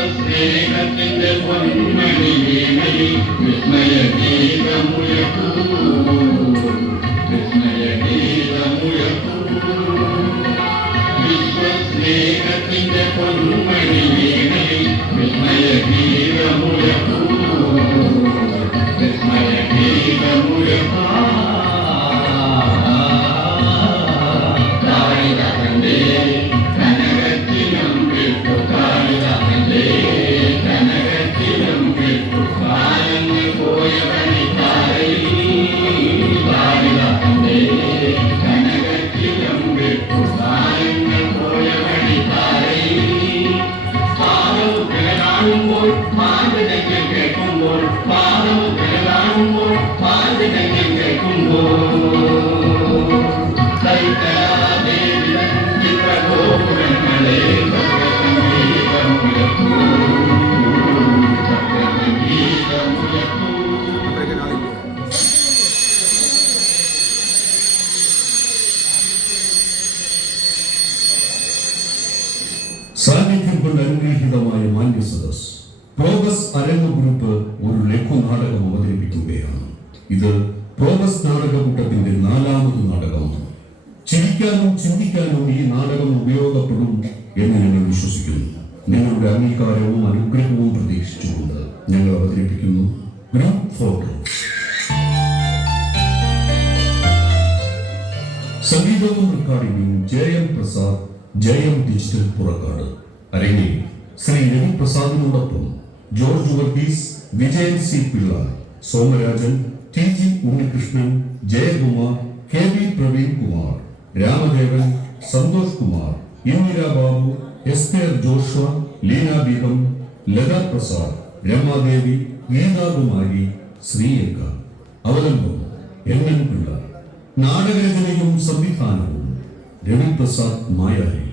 വിശ്വസ്നേഹത്തിന്റെ പൊന്മണി വീണയിൽ വിസ്മയഗീതമുയർക്കൂ, വിസ്മയഗീതമുയർക്കൂ. വിശ്വസ്നേഹത്തിന്റെ പൊന്മണി വീണയിൽ വിസ്മയഗീതമുയർക്കൂ, വിസ്മയഗീതമുയർക്കൂ. സാന്നിധ്യം കൊണ്ട് അനുഗ്രഹീതമായ മാന്യ സദസ്, പ്രോഗസ് അരങ്ങ് ഗ്രൂപ്പ് ഒരു ലഘുനാടകം അവതരിപ്പിക്കുകയാണ്. ഇത് പ്രോഗസ് നാടകകൂട്ടത്തിന്റെ 4ാമത് നാടകമാണ്. ചിരിക്കാനും ചിന്തിക്കാനും ഈ നാടകം ഉപയോഗപ്പെടും എന്ന് ഞങ്ങൾ വിശ്വസിക്കുന്നു. നിങ്ങളുടെ അംഗീകാരവും അനുഗ്രഹവും പ്രതീക്ഷിച്ചുകൊണ്ട് ഞങ്ങൾ അവതരിപ്പിക്കുന്നു ഗ്രൂപ്പ് ഫോട്ടോ. സംഗീതവും റെക്കോർഡിംഗും ജയം പ്രസാദ്, ജയം ഡിജിറ്റൽ പുറക്കാട്. അരങ്ങിൽ ശ്രീ രവി പ്രസാദിനോടൊപ്പം George Varghese, Vijayan C Pillai, Somarajan, T G Unnikrishnan, Jayakumar, K V Praveen Kumar, Ramadevan, Santhosh Kumar, Indira Babu, Esther Joshua, Leena Beegum, Latha Prasad, Ramadevi, Geethakumari, ശ്രീയക്ക. അവലംബം എൻ എൻ പിള്ള. നാടകരചനയും സംവിധാനവും രവി പ്രസാദ് മായാരി.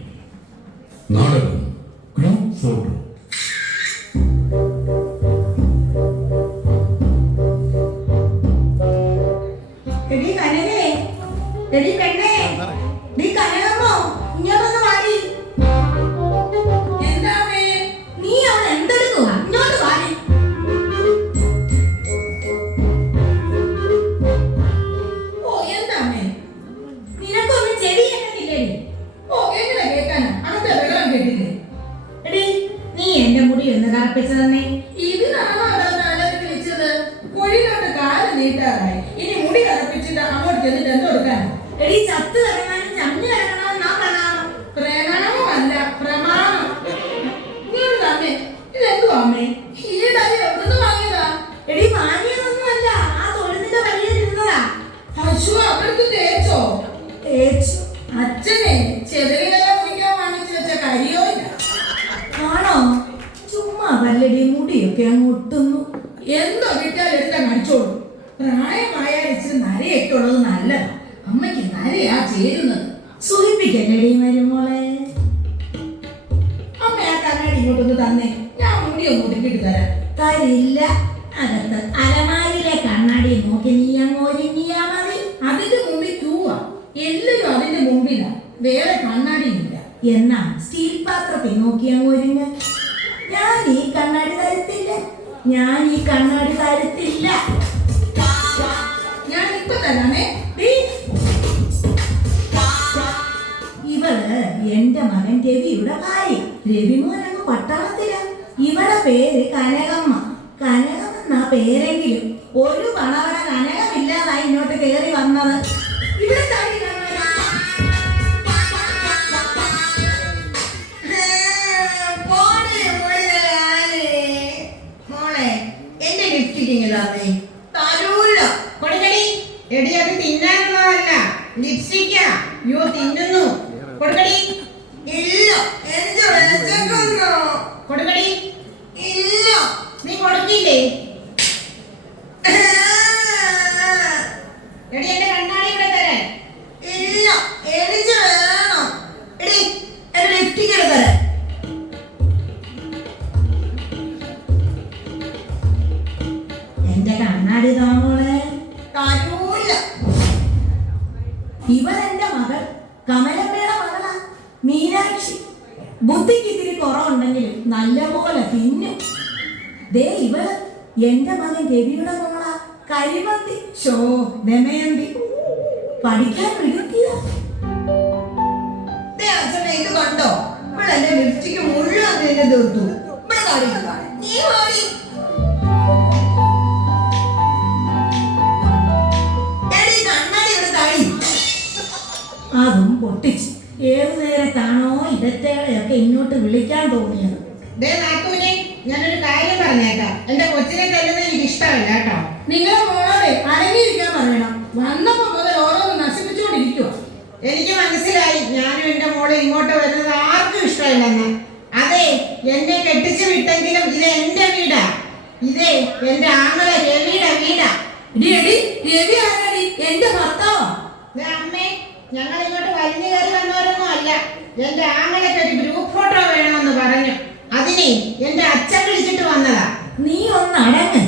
നാടകം ഗ്രൂപ്പ് ഫോട്ടോ. മുടിയൊക്കെ അങ്ങോട്ടുന്നു. എന്തോ വിട്ടാൽ എടുത്താൽ കാണിച്ചോളൂ. പ്രായമായാൽ ഇച്ചിരി നരയൊക്കെ ഉള്ളത് നല്ലതാ. അമ്മയ്ക്ക് നരയാ ചേരുന്നത്. സൂചിപ്പിക്കല്ലേ മരുമോളെ? അമ്മ ആ കണ്ണാടി ഇങ്ങോട്ടൊന്ന് തന്നെ, ഞാൻ മുടി ഒന്ന് ഒതുക്കിട്ട് തരാം. തരില്ല. അകത്ത് അലമാരിലെ കണ്ണാടി നോക്കി നീ അങ്ങ് ഒരുങ്ങിയാ മതി. അതിന്റെ മുമ്പിൽ ക്യൂവാ, എല്ലാരും അതിന്റെ മുമ്പിലാ, വേറെ കണ്ണാടി ഇല്ല. എന്നാ സ്റ്റീൽ പാത്രത്തിൽ നോക്കി അങ്ങ് ഒരുങ്ങ. ഞാൻ ഈ കണ്ണാടി തരത്തില്ല, ഞാൻ ഈ കണ്ണാടി തരത്തില്ല. ഞാൻ ഇപ്പൊ തരാമേ. ഇവള് എന്റെ മകൻ രവിയുടെ ഭാര്യ. രവിമോൻ അങ്ങ് പട്ടണത്തില. ഇവളുടെ പേര് കനകമ്മ. കനകമെന്നാ പേരെങ്കിലും ഒരു പണവട കനകമില്ലാതായി ഇങ്ങോട്ട് കയറി വന്നത്. ഇവിടെ ലിപ്സ്റ്റിക്കാ യോ തിന്നുന്നു. കൊടുക്കടി. ഇല്ല കൊടുക്കടി. ഇല്ല നീ കൊടുക്കില്ലേ? എടി എന്റെ കണ്ണാടി ഇവളെന്റെ മകൾ കമലമ്മയുടെ മകളാ മീനാക്ഷി. ബുദ്ധിക്ക് ഇത്തിരി കുറവുണ്ടെങ്കിലും നല്ലപോലെ തിന്നും. ദേ ഇവള് എന്റെ മകൻ രവിയുടെ മോളാ കരിമന്തി. ദമയന്തി. പഠിക്കാൻ വിളിക്കുക. ഇത് കണ്ടോ? ഇവളെന്റെ ലിപ്സ്റ്റിക്ക് മുഴുവൻ അതിനെ തീർത്തു. ഇവിടെ കാണിക്കുക. നീ മാറി. അതും പൊട്ടിച്ച്. ഏതു നേരത്താണോ ഇടത്തേളെയൊക്കെ ഇങ്ങോട്ട് വിളിക്കാൻ തോന്നിയത്? ഞാനൊരു കാര്യം പറഞ്ഞേക്കാം. എന്റെ കൊച്ചിനെ തല്ലുന്നത് എനിക്ക് ഇഷ്ടമല്ല കേട്ടോ. നിങ്ങളെ മോളോടെ അടങ്ങിയിരിക്കാൻ പറയണം. വന്നപ്പോ മുതൽ ഓരോന്ന് നശിപ്പിച്ചുകൊണ്ടിരിക്കുക. എനിക്ക് മനസ്സിലായി ഞാനും എന്റെ മോളെ ഇങ്ങോട്ട് വരുന്നത് ആർക്കും ഇഷ്ടമില്ലെന്ന്. അതെ, എന്നെ കെട്ടിച്ചു വിട്ടെങ്കിലും ഇത് എന്റെ വീടാ. ഇതേ എന്റെ ആങ്ങളെ രവിയുടെ വീടാ. രവി ആരാടി? എന്റെ ഭർത്താവാ. അമ്മേ, ഞങ്ങൾ ഇങ്ങോട്ട് വലിഞ്ഞു കയറി വന്നവരൊന്നും അല്ല. എന്റെ ആങ്ങളൊക്കെ ഒരു ഗ്രൂപ്പ് ഫോട്ടോ വേണമെന്ന് പറഞ്ഞു. അതിനെ എന്റെ അച്ഛൻ വിളിച്ചിട്ട് വന്നതാ. നീ ഒന്ന് അടങ്ങ്.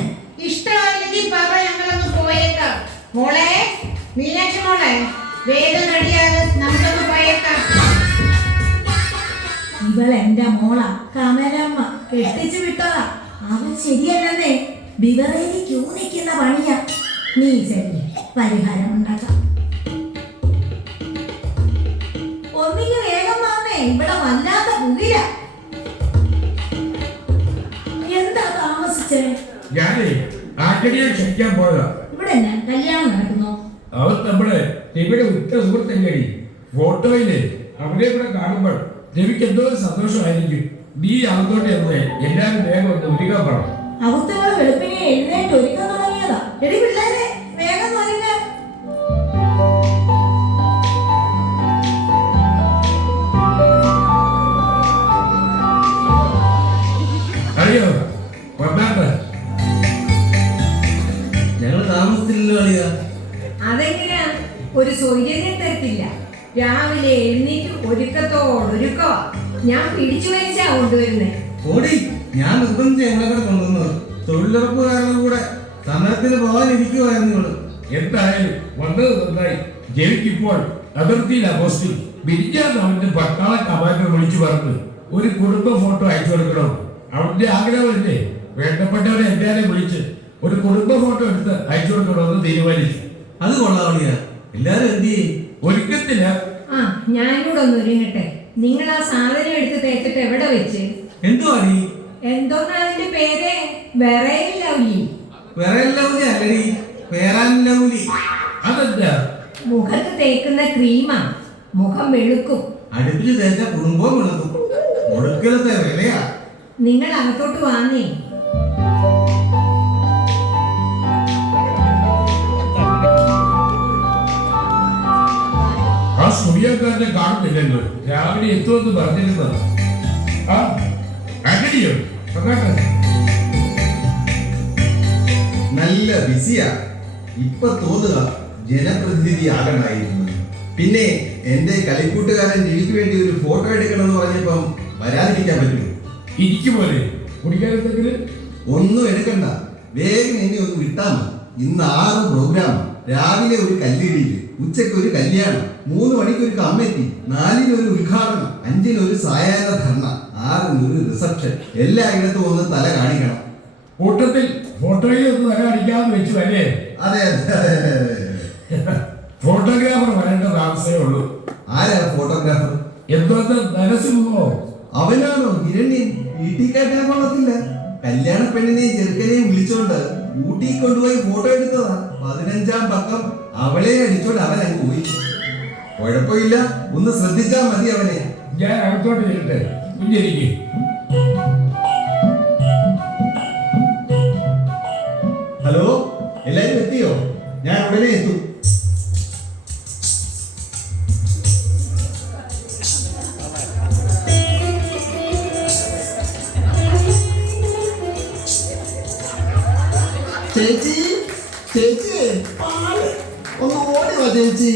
ഇഷ്ടമല്ലെങ്കിൽ പറ, ഞങ്ങളൊന്ന് പോയേക്കാം. മോളെ, മീനാക്ഷി മോളെ, വേഗം റെഡിയാകും, നമുക്കൊന്ന് പോയേക്കാം. ഇവൾ എന്റെ മോളാ കമലമ്മ. കെട്ടിച്ചു വിട്ടതാ. അവൻ ശരിയല്ലെന്നേ. ബിവറേജ് ക്യൂ നിൽക്കുന്ന പണിയാ. നീ ശരി, പരിഹാരം ഉണ്ടാക്കാം. ഒന്നിങ്ങ് വേഗം വന്നേ, ഇവിടെ വല്ലാത്ത പുകില. എന്താ താമസിച്ചേ? ഞാനേ ആന്റണിയെ ക്ഷണിക്കാൻ പോയതാ. ഇവിടെ എന്നാ കല്യാണം നടക്കുന്നോ? അവൻ നമ്മുടെ രവിയുടെ ഉറ്റ സുഹൃത്തല്ലേടി. ഫോട്ടോയില് അവരെ കൂടെ കാണുമ്പോൾ രവിക്ക് എന്തോ സന്തോഷമായിരിക്കും. നീ അകത്തോട്ട് എന്ന് എല്ലാരും വേഗം ഒന്ന് ഒരുക്കാൻ പറഞ്ഞു. അവത്തുകൾ വെളുപ്പിനെ എഴുന്നേറ്റ് ഒരുക്കാൻ തുടങ്ങിയതാ. എടി പിള്ളേരെ, വേഗം ഒരുങ്ങ. അറിയോ വന്നാട്ടെ? ഞങ്ങൾ താമസത്തില്ലല്ലോ അളിയ. അതെങ്ങനെയാ? ഒരു സൗകര്യം തരത്തില്ല. രാവിലെ എഴുന്നേറ്റ് ഒരുക്കത്തോടൊരുക്കോ. ഞാൻ പിടിച്ചു വലിച്ചാ കൊണ്ടുവരുന്നേ. ഓടി, ഞാൻ നിർബന്ധിച്ച ഞങ്ങളെ കൂടെ കൊണ്ടുവന്നത്. തൊഴിലുറപ്പുകാരുടെ കൂടെ സമരത്തിന് പോകാനിരിക്കുവായിരുന്നു. എന്തായാലും വന്നത് നന്നായി. ജയിക്കിപ്പോൾ അതിർത്തിയില്ല പോസ്റ്റിൽ. ബിരിയാൻ അവന്റെ പട്ടാള കമാൻഡർ വിളിച്ചു പറഞ്ഞു ഒരു കുടുംബ ഫോട്ടോ അയച്ചു കൊടുക്കണം. അവന്റെ ആഗ്രഹമല്ലേ, വേണ്ടപ്പെട്ടവരെ എല്ലാരെയും വിളിച്ച് ഒരു കുടുംബ ഫോട്ടോ എടുത്ത് അയച്ചു കൊടുക്കണമെന്ന് തീരുമാനിച്ചു. അത് കൊള്ളാവളിയ. എല്ലാരും എന്ത് ചെയ്യും? ഒരുക്കത്തില്ല. ആ, ഞാനിവിടെ ഒന്ന് ഒരുങ്ങട്ടെ. നിങ്ങൾ ആ സാധനം എടുത്ത് തേച്ചിട്ട് എവിടെ വെച്ച്? എന്തുവാടി? എന്തോന്നാ അതിന്റെ പേര്? വിറയൽ ലൗലി. വിറയൽ ലൗലി അല്ലടി, പേരാൻ ലൗലി. അതെന്താ? മുഖത്ത് തേക്കുന്ന ക്രീമാ. മുഖം വെളുക്കും. അടുപ്പിച്ച് തേച്ച കുടുംബവും വിളക്കും. ഒടുക്കലത്തെ വിലയാ. നിങ്ങൾ അകത്തോട്ട് വാങ്ങി. ആ സൂര്യക്കാരനെ കാണുന്നില്ലല്ലോ. രാവിലെ എത്തുമെന്ന് പറഞ്ഞിരുന്നത്. ആ ആന്റണിയോ? നല്ല ബിസിയാ. ഇപ്പൊ തോന്നുക ജനപ്രതിനിധി ആകണമായിരുന്നു. പിന്നെ എന്റെ കളിക്കൂട്ടുകാരൻ എനിക്ക് വേണ്ടി ഒരു ഫോട്ടോ എടുക്കണമെന്ന് പറഞ്ഞപ്പം വരാതിരിക്കാൻ പറ്റുമോ? ഇരിക്കുപോലെ കുടിക്കാൻ എന്തെങ്കിലും? ഒന്നും എടുക്കണ്ട, വേഗം എന്നെ ഒന്ന് വിട്ടാ മതി. ഇന്ന് 6 പ്രോഗ്രാം. രാവിലെ ഒരു കല്ലിടിയില്, ഉച്ചയ്ക്ക് ഒരു കല്യാണം, 3 മണിക്ക് ഒരു കമ്മിറ്റി, 4-ന് ഒരു ഉദ്ഘാടനം, 5-ന് ഒരു സായാഹ്ന ധർണ, 6-ന് ഒരു റിസപ്ഷൻ. എല്ലായിടത്തും ഒന്ന് തല കാണിക്കണം. കൂട്ടത്തിൽ ഫോട്ടോയിൽ ഒന്ന് തല അടിക്കാന്ന് വെച്ചു അല്ലേ? അതെ അതെ. ഫോട്ടോഗ്രാഫർ വരേണ്ട താമസമേ ഉള്ളൂ. ആരാ ഫോട്ടോഗ്രാഫർ? എന്തോന്ന് നരസിംഹമോ? അവനാണോ ഹിരണ്യൻ? വീട്ടിൽ കയറ്റാൻ കൊള്ളത്തില്ല. കല്യാണ പെണ്ണിനെയും ചെറുക്കനെയും വിളിച്ചോണ്ട് ഊട്ടി കൊണ്ടുപോയി ഫോട്ടോ എടുത്തതാ. 15-ാം പക്കം അവളെ അടിച്ചോണ്ട് അവൻ അങ്ങ് പോയി. കുഴപ്പമില്ല, ഒന്ന് ശ്രദ്ധിച്ചാ മതി അവനെ. ഞാൻ അകത്തോട്ട് ചെല്ലട്ടെ. കുഞ്ഞിരിക്കെ. ഹലോ, എല്ലാരും എത്തിയോ? ഞാൻ ഉടനെ എത്തും. ചേച്ചി, ചേച്ചി, പാല് ഒന്ന് ഓടി വാ ചേച്ചി.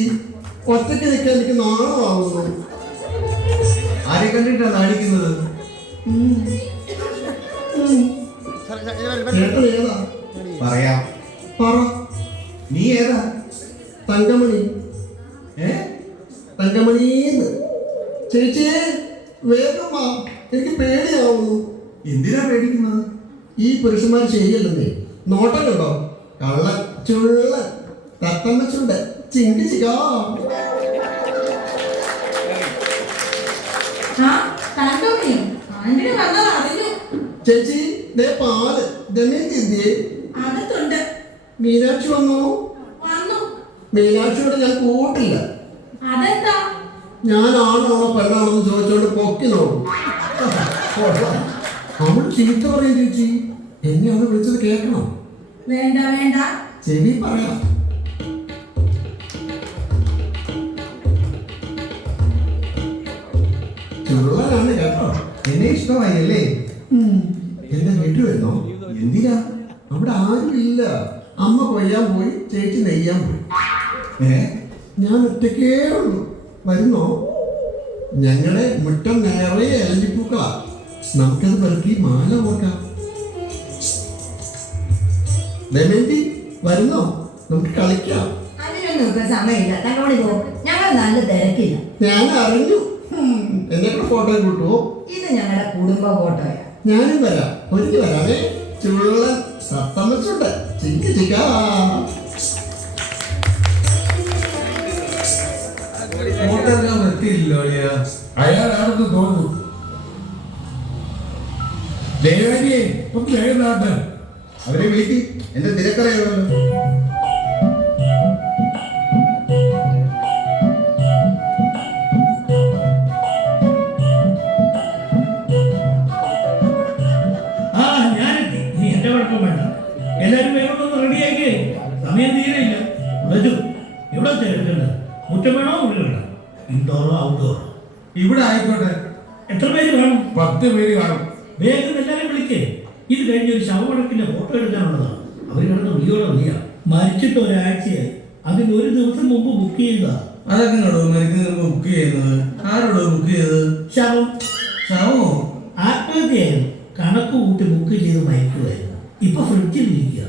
ഒറ്റയ്ക്ക് നിൽക്കാൻ എനിക്ക് നാണമാവുന്നു. ആരെ കണ്ടിട്ടാ നാണിക്കുന്നത്? ചേട്ടൻ ഏതാ? പറയാം. പറ. നീ ഏതാ? തങ്കമണി. ഏ? തങ്കമണീന്ന്. ചേച്ചിയെ വേഗം വാ, എനിക്ക് പേടിയാവുന്നു. എന്തിനാ പേടിക്കുന്നത്? ഈ പുരുഷന്മാർ ശരിയല്ലെന്നേ. നോട്ടം കണ്ടോ? കള്ളൻ, ചുള്ളൻ, തത്തമ്മ ചുണ്ട്, ചിങ്കി ചിക്കാ. ആ തങ്കമണി ആന്റണി വന്നത് അറിഞ്ഞു. ചേച്ചി ദേ പാല്. ദമയന്തി എന്തിയെ? അകത്തുണ്ട്. മീനാക്ഷി വന്നോ? വന്നു. മീനാക്ഷിയോട് ഞാൻ കൂട്ടില്ല. അതെന്താ? ഞാൻ ആണാണോ പെണ്ണാണെന്ന് ചോദിച്ചോണ്ട് പൊക്കി നോക്കും. അവൾ ചീത്ത പറയും ചേച്ചി. എന്നെ അവൾ വിളിച്ചത് കേൾക്കണം. വേണ്ട വേണ്ട. ചെവി പറയാം. ചുള്ളനാണ് കേട്ടോ. എന്നെ ഇഷ്ടമായി അല്ലേ? എന്റെ വീട്ടിൽ വരുന്നോ? എന്തിനാ? അവിടെ ആരുമില്ല. അമ്മ കൊയ്യാൻ പോയി, ചേച്ചി നെയ്യാൻ പോയി. ഞാൻ ഒറ്റയ്ക്കേ ഉള്ളൂ. വരുന്നോ? ഞങ്ങളുടെ മുറ്റം നിറയെ ഇലഞ്ഞിപ്പൂക്കളാ. നമുക്കത് പെറുക്കി മാല നോക്കാം. ദമയന്തി വരുന്നോ? നമുക്ക് കളിക്കാം. അതിനൊന്നും ഇപ്പൊ സമയമില്ല. തങ്കമണി പോ, ഞങ്ങൾ നല്ല തിരക്കില്ല. ഞാൻ അറിഞ്ഞു. എന്നെ കൂടെ ഫോട്ടോ കിട്ടുമോ? ഇത് ഞങ്ങളുടെ കുടുംബ ഫോട്ടോയാ. ഞാനും വരാം. ഒരുക്കി വരാമേ. ചുള്ളൻ, സത്തം വെച്ചുണ്ട്, ചിക്ക ചിക്കാ. ഫോട്ടോ എടുക്കാൻ പറ്റിയില്ലല്ലോ അളിയാ. അയാളാണെന്ന് തോന്നുന്നു. ദേവാനിയെ ഒന്ന് വേഗം നാട്ട്. അവരെ വിളിക്ക്, എന്റെ തിരക്കറിയാലോ. എല്ലാരും വേഗം ഒന്ന് റെഡിയാക്കിയേ. സമയം തീരെയില്ല. ഇവിടെ തിരക്കുണ്ട്. മുറ്റം വേണോ ഉള്ളിൽ വേണം? ഇൻഡോറോ ഔട്ട്ഡോറോ? ഇവിടെ ആയിക്കോട്ടെ. എത്ര പേര് വേണം? 10 പേര് കാണും. വേഗം എല്ലാവരും വിളിക്കേ. ഇത് കഴിഞ്ഞ് ഒരു ശവമടക്കിന്റെ ഫോട്ടോ എടുക്കാനുള്ളതാണ്. അവർ കിടന്ന് വിളിയോടെ വിളിയാ. മരിച്ചിട്ട് ഒരാഴ്ചയായി. അതിന് ഒരു ദിവസം മുമ്പ് ബുക്ക് ചെയ്തതാ. അതൊക്കെ മരിക്കുന്നതിന് ബുക്ക് ചെയ്യുന്നത്? ആരോടോ ബുക്ക് ചെയ്തത്? ശവം. ശവമോ? ആത്മഹത്യയായിരുന്നു. കണക്ക് കൂട്ടി ബുക്ക് ചെയ്ത് മയക്കുമായിരുന്നു. ഇപ്പൊ ഫ്രിഡ്ജിൽ ഇരിക്കുക.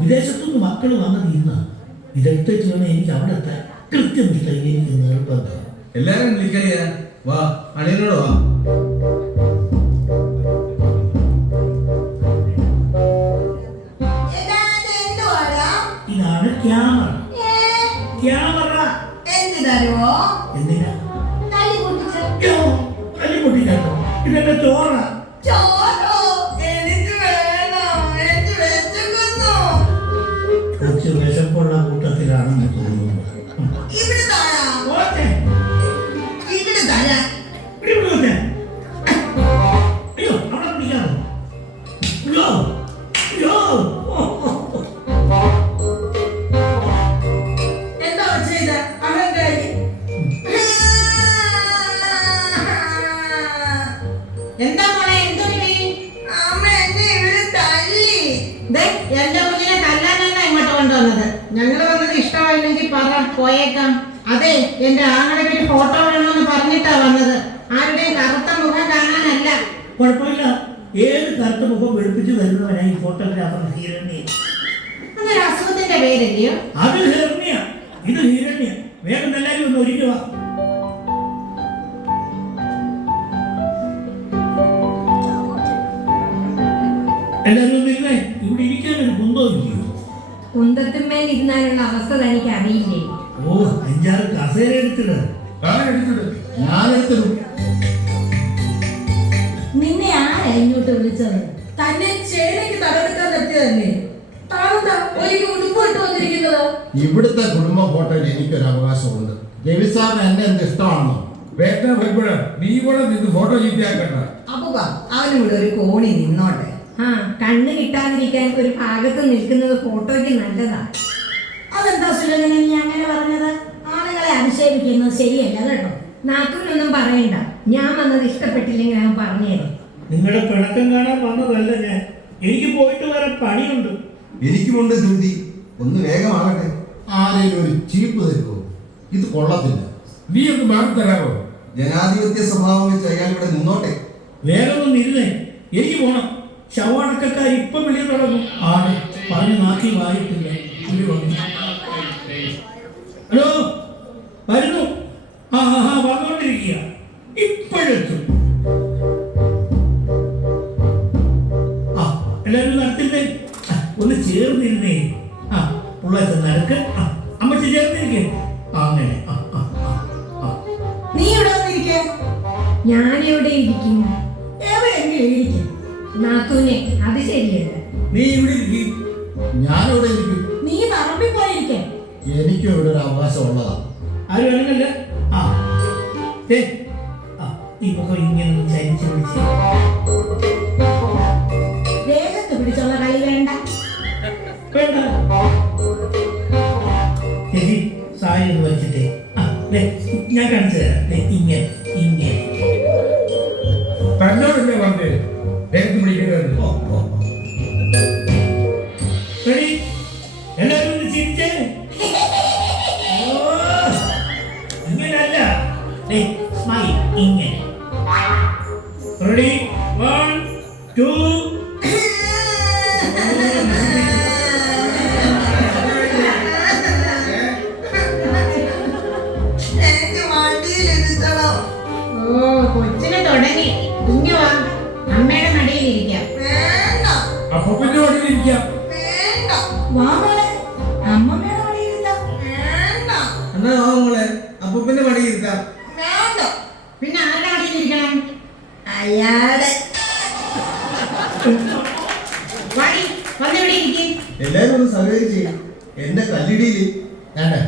വിദേശത്തുനിന്ന് മക്കൾ വന്നത് ഇന്നാ. ഇതെടുത്തേച്ച് വേണം എനിക്ക് അവിടെ എത്താൻ. കൃത്യനിഷ്ഠ എനിക്ക് നിർബന്ധം. എല്ലാരും വിളിക്കറിയാ. വാ, അണിയനോട് വാ. ഇതാണ് ക്യാമറ. ക്യാമറ എന്തിനോ എന്തിനാ? തല്ലി പൊട്ടിച്ച തല്ലി പൊട്ടിക്കാട്ടോ. ഇതെന്റെ ചോറ. ചോറോ? എനിക്ക് വേണം. എനിക്ക് വെച്ചേക്കുന്നു. കുറച്ച് വിശപ്പുള്ള കൂട്ടത്തിലാണെന്ന് തോന്നുന്നു. ഇവിടെ താഴാ. ഓക്കേ. ഇവിടെ താഴാ. ഇവിടെ ഓക്കേ. അയ്യോ, അവിടെ പിടിക്കാമോ? അയ്യോ, അയ്യോ. എന്താ ചെയ്ത അഹങ്കാരി? എന്താ മോളെ? എന്തൊരു അമ്മ എന്നെ ഇവിടെ തല്ലി. എന്റെ കുഞ്ഞിനെ തല്ലാനല്ല ഇങ്ങോട്ട് കൊണ്ടുവന്നത്. ഞങ്ങൾ വന്നത് ഇഷ്ടമായില്ലെങ്കിൽ പറ, പോയേക്കാം. അതെ, എന്റെ ആങ്ങളുടെ ഒരു ഫോട്ടോ വേണമെന്ന് പറഞ്ഞിട്ടാ വന്നത്. ആരുടെയും കറുത്ത മുഖം കാണാനല്ല. കുഴപ്പമില്ല. ഏത് കറുത്ത മുഖം വെളുപ്പിച്ച് വരുന്നവനായി ഈ ഫോട്ടോഗ്രാഫർ ഹിരണ്യ. അതൊരു അസുഖത്തിന്റെ പേരല്ലയോ? അത് ഹിരണ്യ, ഇത് ഹിരണ്യ. വേഗം എല്ലാവരും ഒന്ന് ഒരുക്കുക. എല്ലാവരും ഒന്ന് ഇരുന്നേ. ഇവിടെ ഇരിക്കാനൊരു കുന്തവും ഇല്ലയോ? കുന്തത്തിന്മേൽ ഇരുന്നാലുള്ള അവസ്ഥ തനിക്ക് അറിയില്ലേ? ഓ, 5-6 കസേര എടുത്തിട്ട്. ഞാനെടുത്തിടും. നിന്നെ ആരാ ഇങ്ങോട്ട് വിളിച്ചത്? തന്നെ ചേനയ്ക്ക് തടവെടുക്കാൻ നിർത്തിയതല്ലേ? താനെന്താ ഒരു ഉടുപ്പ് ഇട്ട് വന്നിരിക്കുന്നത്? ഇവിടുത്തെ കുടുംബ ഫോട്ടോയിൽ എനിക്കൊരു അവകാശമുണ്ട്. രവി സാറിന് എന്നെ എന്ത് ഇഷ്ടമാണെന്നോ? വേട്ട ഭയപ്പെട. നീ കൂടെ നിന്ന് ഫോട്ടോ ചീത്തയാക്കണ്ട. അപ്പൊ അവനും ഇവിടെ ഒരു കോണി നിന്നോട്ടെ. ആ, കണ്ണ് കിട്ടാതിരിക്കാൻ ഒരു ഭാഗത്ത് നിൽക്കുന്നത് ഫോട്ടോയ്ക്ക് നല്ലതാ. അതെന്താ സുലഭനെ നീ അങ്ങനെ പറഞ്ഞത്? ആളുകളെ അധിക്ഷേപിക്കുന്നത് ശരിയല്ല കേട്ടോ. നാത്തൂനൊന്നും പറയണ്ട. ഞാൻ വന്നത് ഇഷ്ടപ്പെട്ടില്ലെങ്കിൽ ഞാൻ പറഞ്ഞേരും. നിങ്ങളുടെ പിണക്കം കാണാൻ വന്നതല്ല ഞാൻ. എനിക്ക് പോയിട്ട് വരാൻ പണിയുണ്ട്. എനിക്കുമുണ്ട് ധൃതി. ഒന്ന് വേഗമാകട്ടെ. ആരെങ്കിലും ഒരു ചീപ്പ് തരുമോ? ഇത് കൊള്ളത്തില്ല. നീ ഒന്ന് മാറി തരാമോ? ജനാധിപത്യ സ്വഭാവം വെച്ച് അയാൾ ഇവിടെ നിന്നോട്ടെ. വേഗം ഒന്ന് ഇരുന്നേ. എനിക്ക് പോണം. ശവടക്കക്കാർ ഇപ്പൊ വിളി തുടങ്ങും. ആണ് പറഞ്ഞു നാക്കി വായിട്ടില്ല. ഹലോ, വരുന്നു. ആ അങ്ങനെ നീ ഇവിടെ വന്നിരിക്കേ. ഞാനെവിടെ ഇരിക്കും? എവിടെയെങ്കിലും ഇരിക്കും. നാത്തൂനെ, അത് ശരിയല്ല. നീ ഇവിടെ ഇരിക്കും, ഞാനിവിടെ ഇരിക്കും. നീ പറമ്പിൽ പോയിരിക്കേ. എനിക്കും ഇവിടെ ഒരു അവകാശം ഉള്ളതാണ്. ആരും അനങ്ങല്ല. ആ ദേ, ആ ഈ മുഖം ഇങ്ങനെ ചരിച്ച് പിടിച്ച് ദേഹത്ത് പിടിച്ചുള്ള കളി വേണ്ട. വേണ്ട. ചേച്ചി സാരി ഒന്ന് വെച്ചിട്ടേ. ആ ദേ, ഞാൻ കാണിച്ചു തരാം. ദേ, ഇങ്ങനെ ഇങ്ങനെ. തന്നോടല്ലേ പറഞ്ഞത് ദേഹത്ത് പിടിക്കുന്നത്? ഓ ഓ റെഡി? എല്ലാവരും ഒന്ന് ചിരിച്ചേ. ഓ, ഇങ്ങനല്ല. ദേ, സ്മൈൽ ഇങ്ങനെ. റെഡി? 1 2 ഓ കൊച്ചിനെ തുടങ്ങി. ഇങ്ങ് വാ, അമ്മയുടെ മടിയിലിരിക്കാം. അപ്പൊ പിന്നെ വഴിയിലിരിക്കാം. വാ മോളെ, അമ്മമ്മയുടെ വഴിയിരുത്താം. എന്നാ മോളെ അപ്പൂപ്പന്റെ പണി ഇരുത്താം. പിന്നെ ആരുടെ മടിയിലിരിക്കണം? അയാളെ വാടി, വന്നിവിടെ ഇരിക്കും. എല്ലാരും ഒന്ന് സഹകരിച്ച് എന്റെ കല്ലിടിയില് വേണ്ടേ,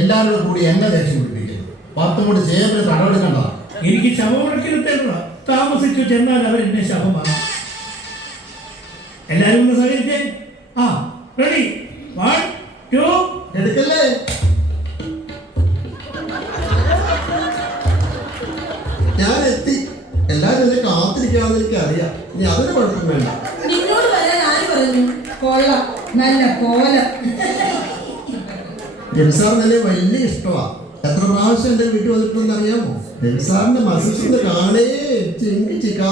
എല്ലാവരും കൂടി എന്നെ ദേഷ്യം പിടിപ്പിക്കുന്നു. 10 കൂടി ചെയ്യാൻ കടമെടുക്കണ്ടതാ. എനിക്ക് ശവമടക്കിലെത്തേണ്ട. താമസിച്ചു ചെന്നാൽ അവർ എന്നെ ശവമാണ്. എല്ലാരും ഒന്ന് സഹകരിച്ചേ. ആ റെഡി? 1 2 എടുക്കല്ലേ? ഞാൻ എത്തി. എല്ലാരും എന്നെ കാത്തിരിക്കാമെന്ന് എനിക്ക് അറിയാം. ഇനി അതിന് കുഴപ്പം വേണ്ട. നിന്നോട് വരാൻ ആര് പറഞ്ഞു? കൊള്ളാം, നല്ല കോലം. ജെൻസാറിനെ വലിയ ഇഷ്ടമാ. എത്ര പ്രാവശ്യം എന്റെ വീട്ടിൽ വന്നിട്ടുണ്ടെന്ന് അറിയാമോ? ജെൻസാറിന്റെ മസിൽസ് കാണേ ചിങ്കിച്ചിക്കാ.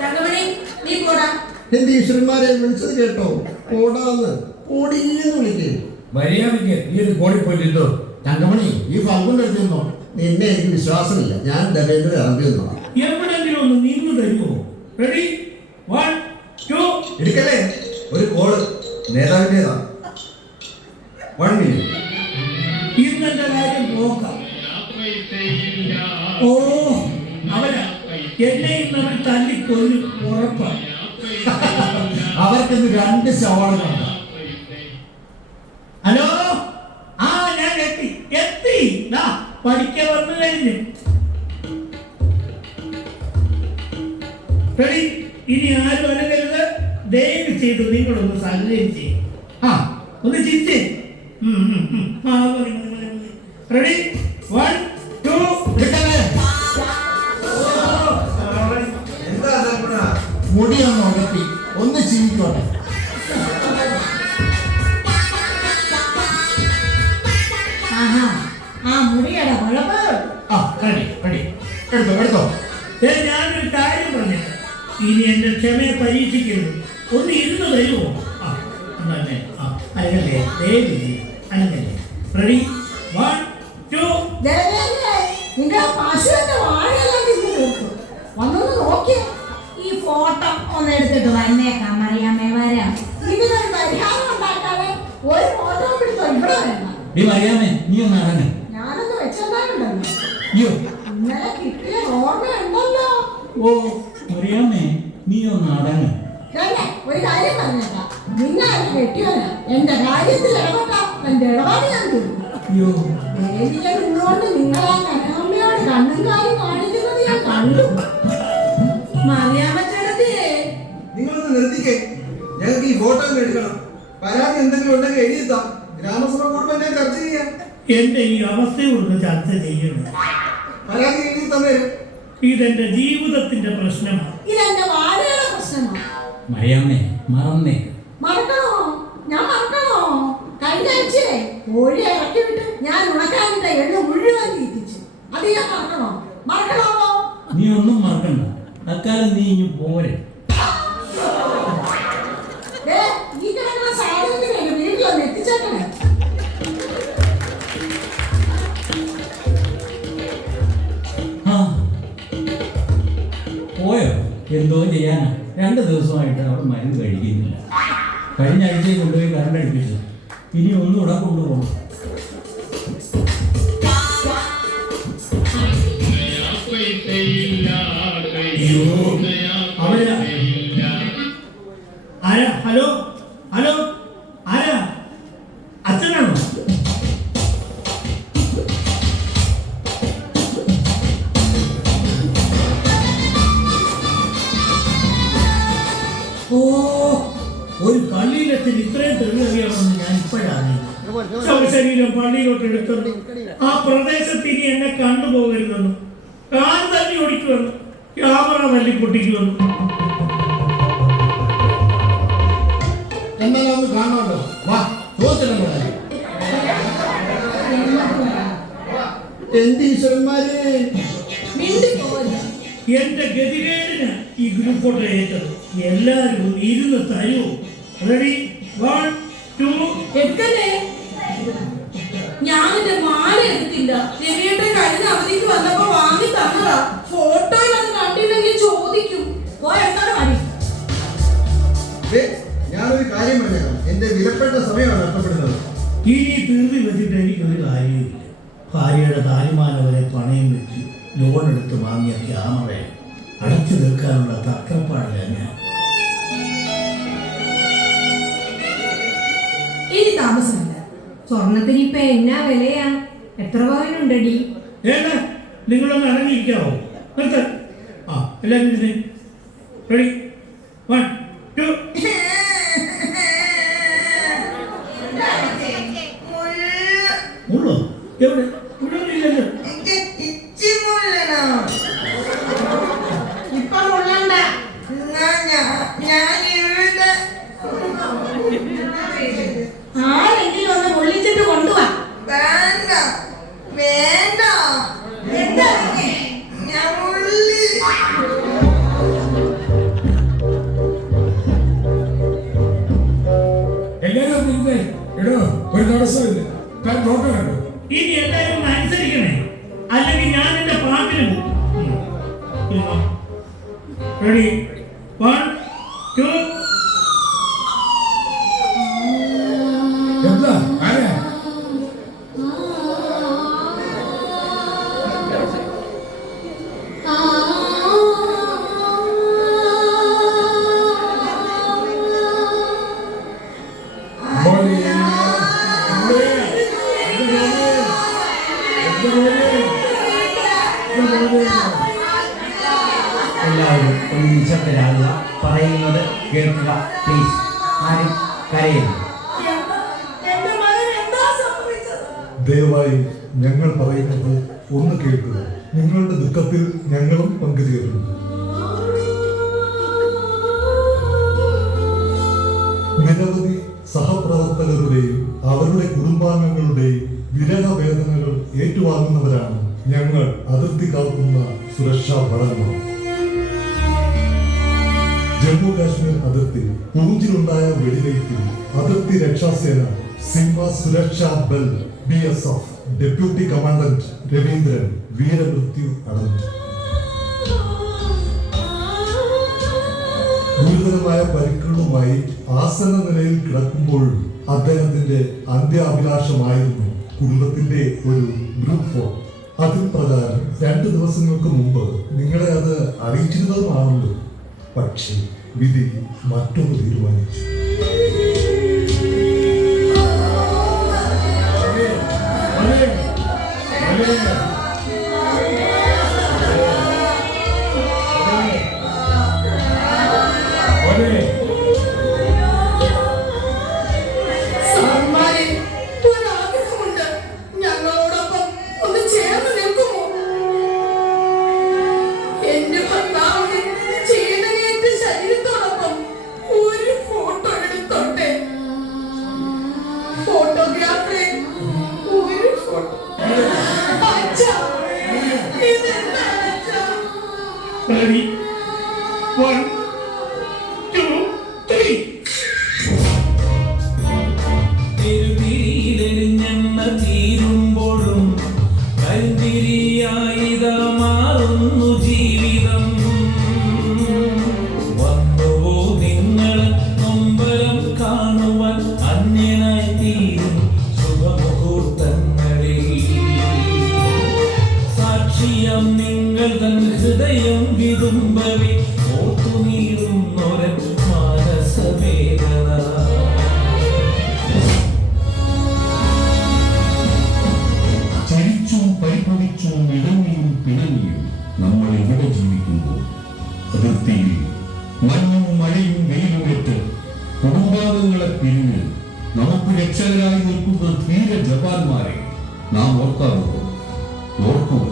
തങ്കമണി, നീ പോടാ. എന്റെ ഈശ്വരന്മാരെ വിളിച്ചത് കേട്ടോ? പോടാന്ന് ഓടിയെന്ന് വിളിക്കേ. മര്യാദയ്ക്ക് നീ ഇത് കോടി പോയിട്ടോ. തങ്കമണി, ഈ ഫൽഗുൻ എടുത്തിരുന്നോ? നിന്നെ എനിക്ക് വിശ്വാസമില്ല. ഞാൻ ദമേന്ദ്രൻ ഇറങ്ങി നിന്നോളാം. എവിടെയെങ്കിലും ഒന്ന് നിന്ന് തരുമോ? റെഡി? 1 2 എടുക്കല്ലേ? ഒരു കോള് നേതാവിൻ്റെതാ. 1 മിനിറ്റ്. ഇന്നെന്റെ കാര്യം നോക്കാം. ഓ, അവരാ എന്നെ ഇന്നവർ തല്ലിക്കൊല്ലും ഉറപ്പാണ്. അവർക്കിന്ന് 2 ശവാളുകളുണ്ട്. ഹലോ, ആ ഞാൻ എത്തി. പഠിക്കാൻ വന്നു കഴിഞ്ഞു. റെഡി? ഇനി ആരും അനങ്ങരുത്. ദയവ് ചെയ്തു നിങ്ങളൊന്ന് സഹകരിച്ച് ഒന്ന് ചിരിച്ചേ. റെഡി? 1 2 എന്താ അതപ്പണ? മുടിയൊന്ന് ഉടപ്പി ഒന്ന് ചിരിക്കോട്ടെ. ആഹാ, ആ മുടിയുടെ കുഴപ്പം. റെഡി. എടുത്തോ. ഞാനൊരു കാര്യം പറഞ്ഞു. ഇനി എന്റെ ക്ഷമയെ പരീക്ഷിക്കരുത്. ഒന്ന് ഇരുന്ന് തരുമോ? അനങ്ങല്ലേ? അനങ്ങല്ലേ? റെഡി? 1 2 നിന്റെ പശുവിന്റെ വാഴയെല്ലാം തിന്നു തീർത്തു. ഒന്നൊന്ന് നോക്കിയേ. ഈ ഫോട്ടോ ഒന്ന് എടുത്തിട്ട് വന്നേക്കാം. അറിയാമേ, വരാം. ഇതിനൊരു പരിഹാരം ഉണ്ടാക്കാതെ ഒരു ഫോട്ടോ പിടിച്ചോ. ഇവിടെ വേണ്ട. അറിയാമേ, നീ ഒന്ന് അടങ്ങ്. ഞാനൊന്ന് വെച്ചെന്താനുണ്ടല്ലോ. അയ്യോ, ഇന്നലെ കിട്ടിയ ഓർമ്മയുണ്ടല്ലോ. ഓ അറിയാമേ, നീ ഒന്ന് അടങ്ങ്. ഒരു കാര്യം പറഞ്ഞേക്കാം. നിന്നെ കെട്ടിയോനാ എന്റെ കാര്യത്തിൽ ഇടപെട്ടാ എന്റെ ഇടപാട് ഞാൻ തീർന്നു. അയ്യോ, വേദിയിൽ നിന്നുകൊണ്ട് നിങ്ങളാ കനകമ്മയോട് കണ്ണും കാലും കാണിക്കുന്നത് ഞാൻ കണ്ടു. മറിയാമ്മച്ചേടത്തിയേ, നിങ്ങളൊന്ന് നിർത്തിക്കേ. ഞങ്ങൾക്ക് ഈ ഫോട്ടോ ഒന്ന് എടുക്കണം. പരാതി എന്തെങ്കിലും ഉണ്ടെങ്കിൽ എഴുതിത്താം. ഗ്രാമസഭ കൂടുമ്പോൾ ഞാൻ ചർച്ച ചെയ്യാം. എന്റെ ഈ അവസ്ഥയോട് ചർച്ച ചെയ്യുന്നു. പരാതി എഴുതി തന്നെ. ഇതെന്റെ ജീവിതത്തിന്റെ പ്രശ്നമാണ്. ഇതെന്റെ വാഴയുടെ പ്രശ്നമാണ്. മറിയാമ്മേ, മറന്നേ. മറക്കണോ? ഞാൻ മറക്കണോ? കഴിഞ്ഞ ആഴ്ചയെ കോഴി ഇറക്കി വിട്ട് ഞാൻ ഉണക്കാനിട്ട എണ്ണ മുഴുവൻ തീറ്റിച്ചു. അത് ഞാൻ മറക്കണോ? നീ ഒന്നും മറക്കണ്ട. തൽക്കാലം നീ ഇനി പോരെ. ഈ കിടക്കുന്ന സാധനത്തിന് എന്റെ വീട്ടിലൊന്ന് എത്തിച്ചേക്കണേ. പോയോ? എന്തോ ചെയ്യാനാ? 2 ദിവസമായിട്ട് അവിടെ മരുന്ന് കഴിക്കുന്നില്ല. കഴിഞ്ഞ ആഴ്ചയിൽ കൊണ്ടുപോയി കറണ്ട് അടുപ്പിച്ചു. ഇനി ഒന്നുകൂടെ കൊണ്ടുപോകണം. ശവശരീരം പള്ളിയിലോട്ട് എടുത്തെന്ന് ആ പ്രദേശത്ത് ഇനി എന്നെ കണ്ടുപോകരുതെന്ന് കാർ തന്നെ ഓടിക്കുമെന്ന് ക്യാമറ തല്ലി പൊട്ടിക്കുമെന്ന്. എന്നാലും ഒന്ന് കാണാമല്ലോ. വാ ചോദിച്ചില്ല. എന്ത് ഈശ്വരന്മാരെ, എന്റെ ഗതികേടിന് ഈ ഗ്രൂപ്പ് ഫോട്ടോ ഏറ്റത്. എല്ലാരും ഇരുന്ന് തരുമോ? റെഡി 1 2. എടുക്കല്ലേ? ഞാൻ എന്റെ മാല എടുത്തില്ല. രവിയുടെ കഴിഞ്ഞ അവധിക്ക് വന്നപ്പോ വാങ്ങി തന്നതാ. ഫോട്ടോയിൽ അത് കണ്ടില്ലെങ്കിൽ ചോദിക്കും. പോയെടുത്താലും മതി. ഞാനൊരു കാര്യം പറഞ്ഞേക്കാം. എന്റെ വിലപ്പെട്ട സമയമാണ് നഷ്ടപ്പെടുന്നത്. ഇനി തീർത്തി വെച്ചിട്ട് എനിക്കൊരു കാര്യമില്ല. ഭാര്യയുടെ താലിമാല വരെ പണയം വെച്ച് ലോൺ എടുത്ത് വാങ്ങിയ ക്യാമറയെ അടച്ചു തീർക്കാനുള്ള തത്രപ്പാടില്ല ഞാൻ. ഇനി താമസമില്ല. സ്വർണത്തിന് ഇപ്പൊ എന്നാ വിലയാ? എത്ര പവനുണ്ടടി? നിങ്ങളൊന്ന് അടങ്ങിയിരിക്കാവോ? നിർത്ത. ആ എല്ലാവരും റെഡി 1 2. മുള്ളോ? എവിടെ? ഇവിടെ ഇല്ലല്ലോ. ഇപ്പൊ കൊള്ളണ്ട. ആരെങ്കിലും ഒന്ന് പൊള്ളിച്ചിട്ട് കൊണ്ടുവാ. വേണ്ട വേണ്ട. എന്താ ഞാൻ ഉള്ളി. എല്ലാരും എടോ ഒരു തടസ്സമില്ല. ഫോട്ടോ കണ്ടു. ഇനി എല്ലാവരും ഒന്ന് അനുസരിക്കണേ, അല്ലെങ്കിൽ ഞാൻ എന്റെ പാട്ടിന് പോകും. റെഡി 1 2. എന്താ ആരാ? എല്ലാവരും ഒന്ന് നിശബ്ദരാകുക. പറയുന്നത് കേൾക്കുക പ്ലീസ്. ആരും കരയരുത്. ദയവായി ഞങ്ങൾ പറയുന്നത് ഒന്ന് കേൾക്കുക. നിങ്ങളുടെ ദുഃഖത്തിൽ ഞങ്ങളും പങ്കുചേരുന്നു. നിരവധി സഹപ്രവർത്തകരുടെയും അവരുടെ കുടുംബാംഗങ്ങളുടെയും വിരഹവേദനകൾ ഏറ്റുവാങ്ങുന്നവരാണ് ഞങ്ങൾ അതിർത്തി കാക്കുന്ന സുരക്ഷാ ഭടന്മാർ. ജമ്മു കാശ്മീർ അതിർത്തി പൂഞ്ചിലുണ്ടായ വെടിവയ്പിൽ അതിർത്തി രക്ഷാസേന സിംഹ സുരക്ഷാ ബൽ BSF ഡെപ്യൂട്ടി കമാൻഡന്റ് രവീന്ദ്രൻ വീരമൃത്യു അടഞ്ഞു. ഗുരുതരമായ പരിക്കുകളുമായി ആസന്ന നിലയിൽ കിടക്കുമ്പോഴും അദ്ദേഹത്തിന്റെ അന്ത്യാഭിലാഷമായിരുന്നു കുടുംബത്തിന്റെ ഒരു ഗ്രൂപ്പ് ഫോട്ടോ. അതിൻ പ്രകാരം 2 ദിവസങ്ങൾക്ക് മുമ്പ് നിങ്ങളെ അത് അറിയിച്ചിരുന്നതുമാണല്ലോ. പക്ഷേ വിധി മറ്റൊന്ന് തീരുമാനിച്ചു. ഒരാഗ്രഹമുണ്ട്. ഞങ്ങളോടൊപ്പം ഒന്ന് ചേർന്ന് നിൽക്കുമോ? എന്റെ ഭർത്താവിന് ചേതനയേറ്റ ശരീരത്തോടൊപ്പം ഒരു ഫോട്ടോ എടുത്തോട്ടെ. ഫോട്ടോഗ്രാഫറെ ഒരു ഫോട്ടോ. അച്ഛാ, ഇതെന്താ അച്ഛാ? Ready 1 2 3. തിരുതിരിയിലെരിഞ്ഞെണ്ണ തീരുമ്പോഴും കരിന്തിരിയായിത മാറുന്നു ജീവിതം. വന്നുവോ നിങ്ങൾ നൊമ്പരം കാണുവാൻ അന്യനായി തീരും ശുഭമുഹൂർത്തങ്ങളിൽ. സാക്ഷിയം നിങ്ങൾ തൻ ഹൃദയം വിതുമ്പവേ ഓർത്തുനീറുന്നൊരൻ മാനസവേദന. ചരിച്ചും പരിഭവിച്ചും ഇടങ്ങിയും പിണങ്ങിയും നമ്മൾ ഇവിടെ ജീവിക്കുമ്പോൾ അതിർത്തിയിൽ മഞ്ഞും മഴയും വെയിലുമേറ്റ് കുടുംബാംഗങ്ങളെ പിരിഞ്ഞ് നമുക്ക് രക്ഷകരായി നിൽക്കുന്ന ധീര ജവാന്മാരെ നാം ഓർക്കാറുണ്ടോ? ഓർക്കുക,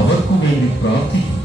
അവർക്കു വേണ്ടി പ്രാർത്ഥിക്കുക.